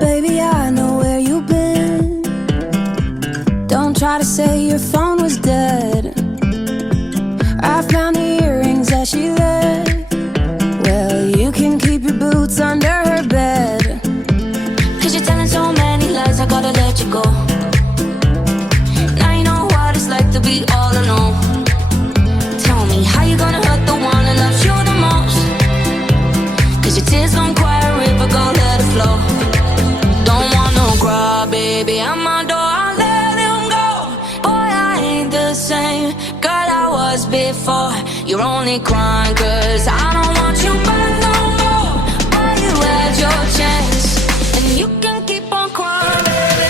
Baby, I know where you've been. Don't try to say your phone was dead. I found the earrings that she left. Well, you can keep your boots under her bed. Cause you're telling so many lies, I gotta let you go. Now you know what it's like to be all alone. Tell me, how you gonna hurt the one that loves you the most? Cause your tears don't cry a river, go let it flow. Don't want no cry, baby, at my door, I'll let him go. Boy, I ain't the same girl I was before. You're only crying cause I don't want you back no more. Boy, you had your chance, and you can keep on crying, baby.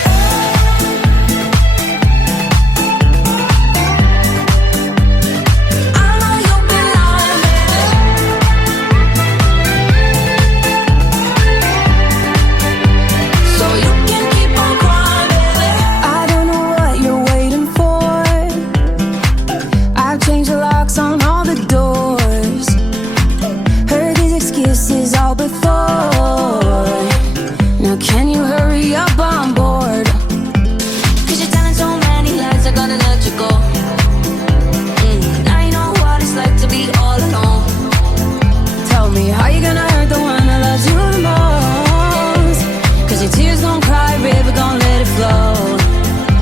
I know you've been lying, baby. So you can keep on crying, baby. I don't know what you're waiting for. I've changed the locks on all the doors. Heard these excuses all before. Now can you hurry up on board? Cause you're telling so many lies, I gotta let you go. Now you know what it's like to be all alone. Tell me, how you gonna hurt the one that loves you the most? Cause your tears don't cry, river gon' let it flow.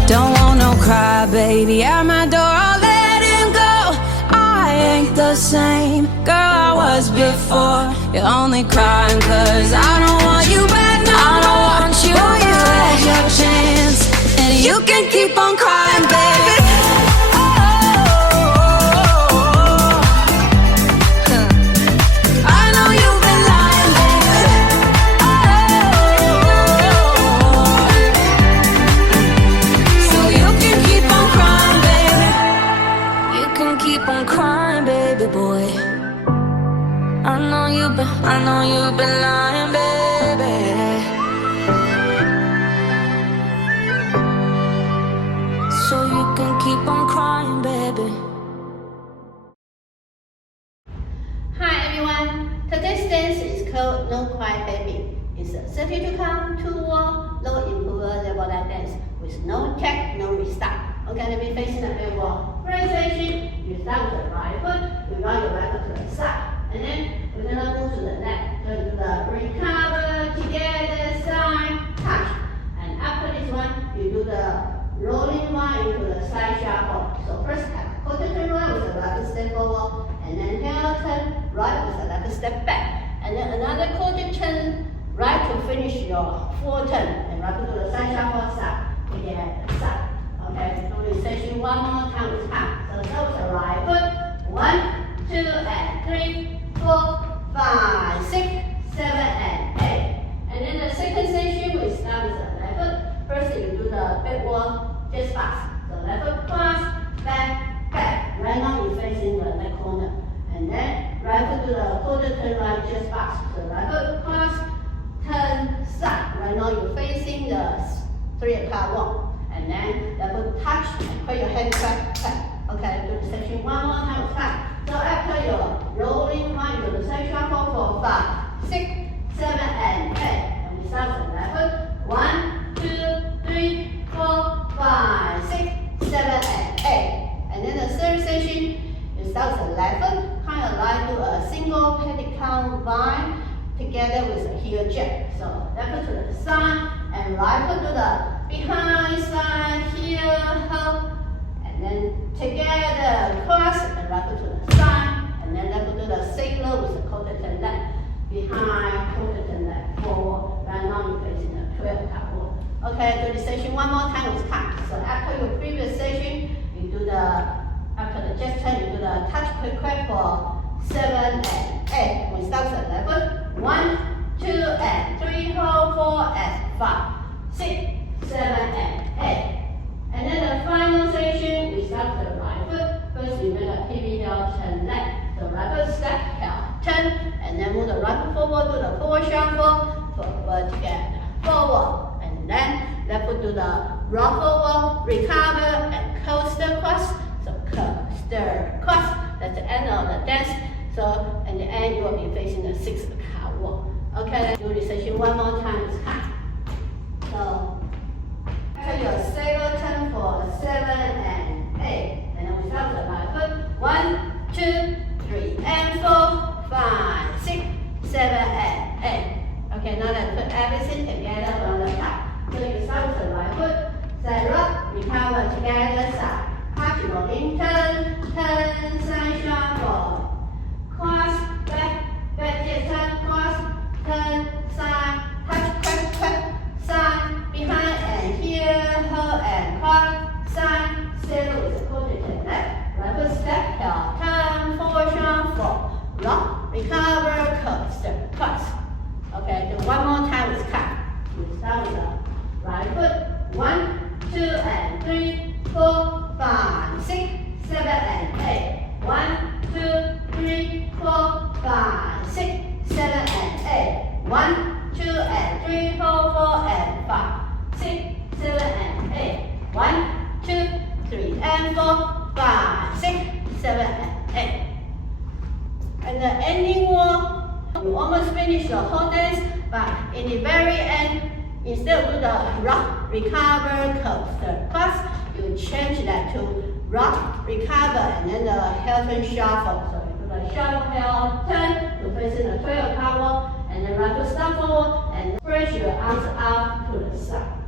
Don't want no cry, baby, at my door, I'll let him go. I ain't the same girl I was before. You're only crying cause I don't want you back no more. I don't want you back. You had your chance, and you can keep on crying, baby. I know you've been lying, baby. So you can keep on crying, baby. You can keep on crying, baby boy. I know you've been lying, baby. So you can keep on crying, baby. Hi everyone, today's dance is called No Cry Baby. It's a 32 count, 2-wall, low improver level line dance with no check, no restart. Okay, let me facing the back wall. First station, you start with the right foot, you roll your right foot to the side, and then we're gonna move to the left. So do the recover, together, side, touch. And after this one, you do the rolling one into the side shuffle. So first have quarter turn right with the left step forward, and then heel turn right with the left step back. And then another quarter turn right to finish your full turn, and right to the side shuffle side, again, side. Okay, so we session one more time with time. So start with the right foot, 1, 2, and 3, 4, 5, 6, 7, and 8. And then the second session, we start with the left foot. First, you do the back wall, just pass. So left foot cross, back, back. Right now, you're facing the left corner. And then right foot to the quarter turn right, just pass. So right foot cross, turn side. Right now, you're facing the 3 o'clock wall. And then left foot touch and put your hand back. Okay, do the section one more time with time. So after your rolling one, you do the side shuffle for 5, 6, 7, and 8. And we start with the left foot. 1, 2, 3, 4, 5, 6, 7, and 8. And then the third section, you start with the left foot, kind of like do a single pedicab line together with a heel jack. So left foot to the side, and right foot to the behind side, heel, help. And then together, cross, and right foot to the side, and then left foot to the single with the quarter turn left. Behind, quarter turn left, forward. Right now you're facing the 12 o'clock wall. Okay, do the session one more time with time. So after your previous session, you do the, after the gesture, you do the touch quick for 7 and 8. We start with the left foot. 1, 2, and 3, hold 4, and 5, 6, 7, and 8. And then the final section, we start with the right foot. First, you make a pivot heel, turn left. The right foot step, heel, turn, and then move the right foot forward to the forward shuffle, forward together, forward, and then left foot to the rock forward, recover, and coaster cross. So curve, stir, cross. That's the end of the dance. So in the end, you will be facing the 6 card walk. Okay, let's do this section one more time. It's hot. So, after your stable turn for 7 and 8. And then we start with the right foot. 1, 2, 3, and 4, 5, 6, 7, and 8. Okay, now let's put everything together from the top. So you start with the right foot. Side rock, recover together, side. Touch, rolling, turn, side shuffle. Cross, back, turn, cross, turn, side, touch, crack, side, behind, and here, hold, and cross, side, stable with the quarter to the left, right foot step, heel, turn, forward, shuffle, rock, recover, curve, step, cross. Okay, do one more time with cut. We start with the right foot, 1, 2, and 3, 4, 5, 6, 7, and 8. 1, 2, 3, 4, 5, 6, 7, and 8. 1, 2, and 3, 4, 4, and 5, 6, 7, and 8. 1, 2, 3, and 4, 5, 6, 7, and 8. And the ending walk, you almost finish the whole dance, but in the very end, instead of do the rock, recover, curve, the cross, you change that to rock, recover, and then the heel turn shuffle. So you do the shuffle, heel turn, to facing the 12 card walk, and then right foot step forward, and push your arms out to the side.